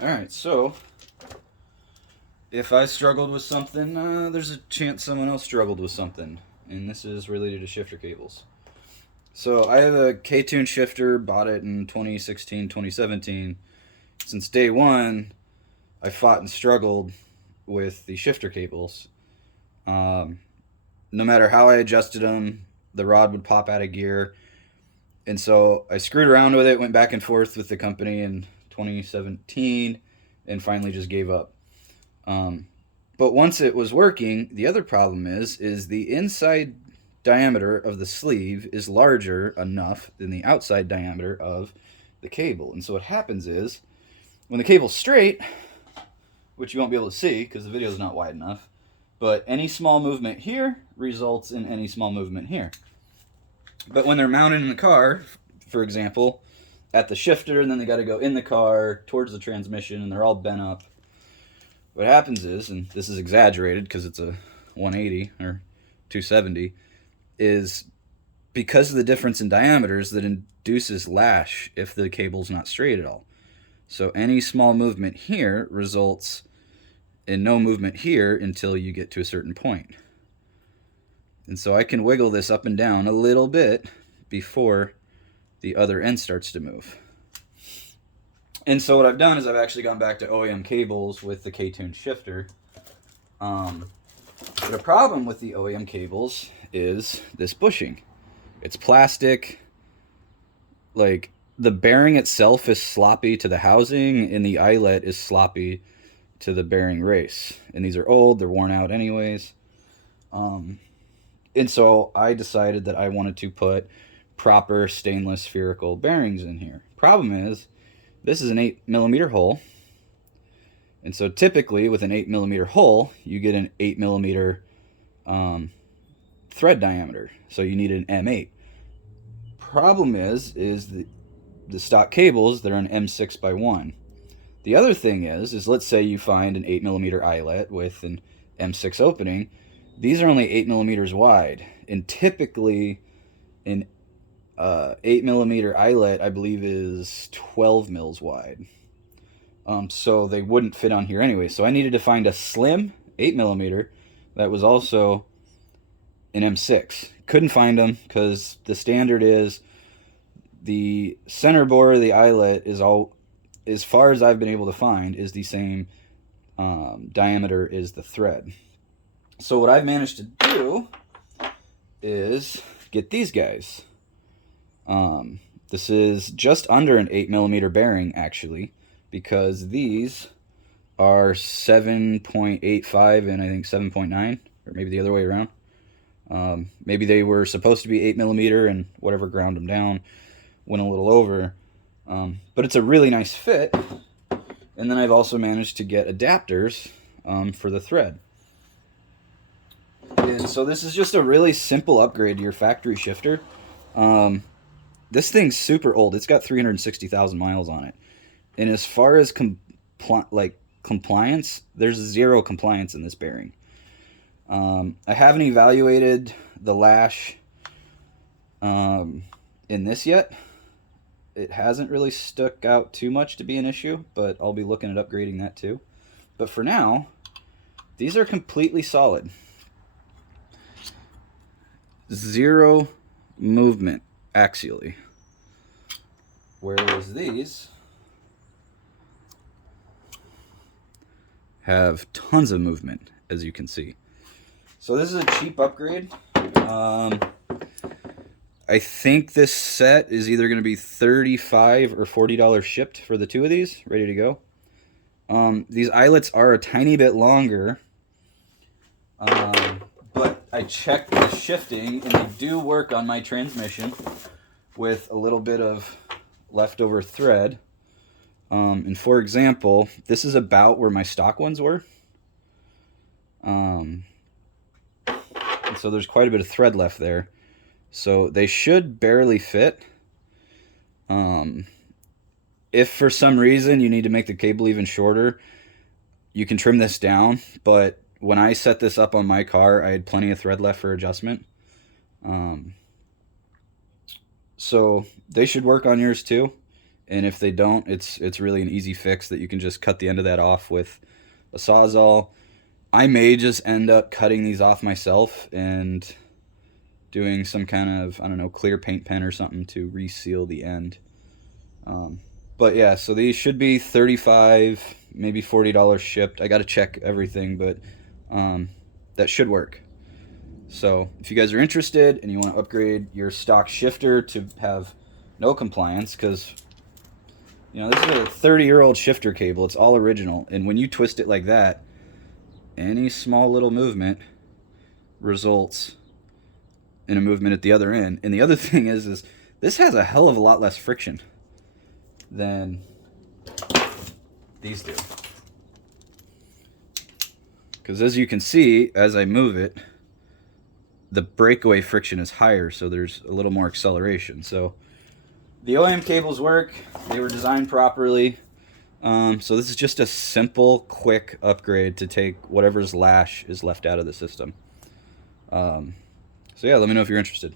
Alright, so if I struggled with something, there's a chance someone else struggled with something. And this is related to shifter cables. So I have a K-Tune shifter, bought it in 2016, 2017. Since day one, I fought and struggled with the shifter cables. Um, no matter how I adjusted them, the rod would pop out of gear. And so I screwed around with it, went back and forth with the company in 2017, and finally just gave up. Um, but once it was working, the other problem is the inside diameter of the sleeve is larger enough than the outside diameter of the cable. And so what happens is when the cable's straight, which you won't be able to see because the video is not wide enough, but any small movement here results in any small movement here. But when they're mounted in the car, for example, at the shifter, and then they got to go in the car towards the transmission, and they're all bent up. What happens is, and this is exaggerated because it's a 180 or 270, is because of the difference in diameters that induces lash if the cable's not straight at all. So any small movement here results in no movement here until you get to a certain point. And so I can wiggle this up and down a little bit before the other end starts to move. And so what I've done is I've actually gone back to OEM cables with the K-Tune shifter. But a problem with the OEM cables is this bushing. It's plastic. Like, the bearing itself is sloppy to the housing, and the eyelet is sloppy to the bearing race. And these are old, they're worn out anyways. And so I decided that I wanted to put proper stainless spherical bearings in here. Problem is, this is an 8mm hole. And so typically with an 8mm hole, you get an 8mm thread diameter. So you need an M8. Problem is the stock cables that are an M6 by 1. The other thing is let's say you find an 8mm eyelet with an M6 opening. These are only 8mm wide, and typically an 8mm eyelet, I believe, is 12 mils wide. So they wouldn't fit on here anyway. So I needed to find a slim 8mm that was also an M6. Couldn't find them because the standard is the center bore of the eyelet is all, as far as I've been able to find, is the same diameter as the thread. So what I've managed to do is get these guys. This is just under an 8mm bearing, actually, because these are 7.85 and I think 7.9, or maybe the other way around. Maybe they were supposed to be 8mm and whatever ground them down went a little over. But it's a really nice fit. And then I've also managed to get adapters for the thread. And so this is just a really simple upgrade to your factory shifter. This thing's super old. It's got 360,000 miles on it. And as far as compliance, there's zero compliance in this bearing. I haven't evaluated the lash in this yet. It hasn't really stuck out too much to be an issue, but I'll be looking at upgrading that too. But for now, these are completely solid. Zero movement axially. Whereas these have tons of movement, as you can see. So this is a cheap upgrade. I think this set is either going to be $35 or $40 shipped for the two of these, ready to go. These eyelets are a tiny bit longer, but I checked the shifting, and they do work on my transmission with a little bit of leftover thread. And for example, this is about where my stock ones were. And so there's quite a bit of thread left there. So they should barely fit. If for some reason you need to make the cable even shorter, you can trim this down. But when I set this up on my car, I had plenty of thread left for adjustment. So they should work on yours too. And if they don't, it's really an easy fix that you can just cut the end of that off with a Sawzall. I may just end up cutting these off myself and doing some kind of, I don't know, clear paint pen or something to reseal the end. But yeah, so these should be $35, maybe $40 shipped. I got to check everything, but that should work. So if you guys are interested and you want to upgrade your stock shifter to have no compliance, because you know, this is a 30-year-old shifter cable. It's all original. And when you twist it like that, any small little movement results in a movement at the other end. And the other thing is this has a hell of a lot less friction than these do. Because as you can see, as I move it, the breakaway friction is higher, so there's a little more acceleration. So the OEM cables work. They were designed properly. So this is just a simple, quick upgrade to take whatever's lash is left out of the system. So yeah, let me know if you're interested.